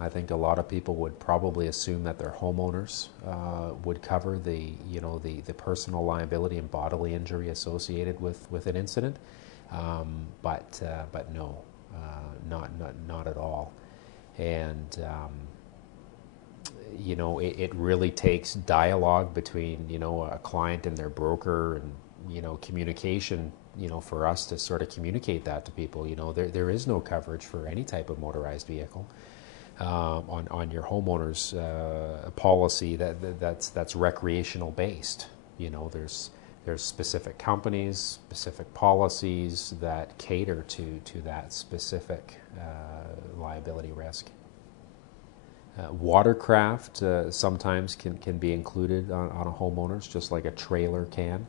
I think a lot of people would probably assume that their homeowners would cover the personal liability and bodily injury associated with an incident, but no, not at all. And it really takes dialogue between a client and their broker, and communication, for us to sort of communicate that to people. There is no coverage for any type of motorized vehicle on your homeowner's policy that's recreational based. There's specific companies, specific policies that cater to that specific liability risk. Watercraft sometimes can be included on a homeowner's, just like a trailer can.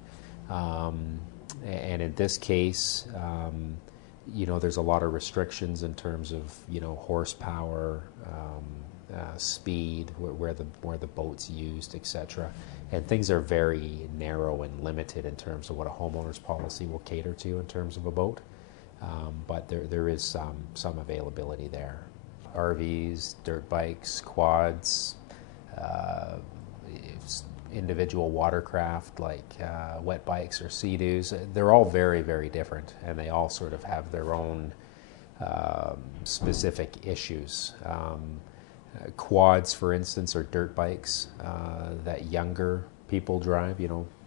And in this case, there's a lot of restrictions in terms of horsepower, speed, where the boat's used, etc. And things are very narrow and limited in terms of what a homeowner's policy will cater to in terms of a boat. But there is some availability there. RVs, dirt bikes, quads, individual watercraft like wet bikes or Sea-Doos, they're all very, very different, and they all sort of have their own specific issues. Quads, for instance, are dirt bikes that younger people drive.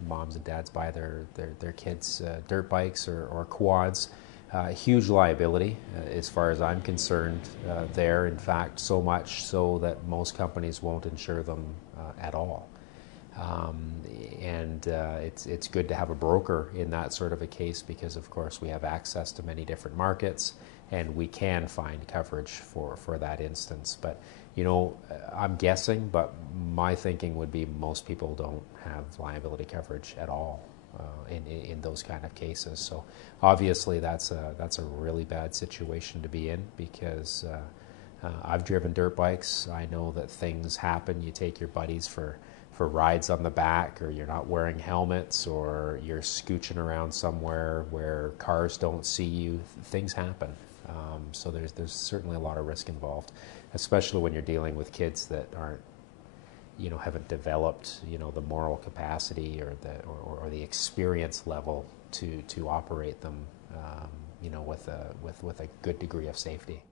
Moms and dads buy their kids dirt bikes or quads. Huge liability as far as I'm concerned there. In fact, so much so that most companies won't insure them at all. It's good to have a broker in that sort of a case, because of course we have access to many different markets and we can find coverage for that instance. But I'm guessing, but my thinking would be most people don't have liability coverage at all in those kind of cases. So obviously that's a really bad situation to be in, because I've driven dirt bikes. I know that things happen. You take your buddies for rides on the back, or you're not wearing helmets, or you're scooching around somewhere where cars don't see you. Things happen. So there's certainly a lot of risk involved, especially when you're dealing with kids that aren't, haven't developed, the moral capacity or the experience level to operate them, with a good degree of safety.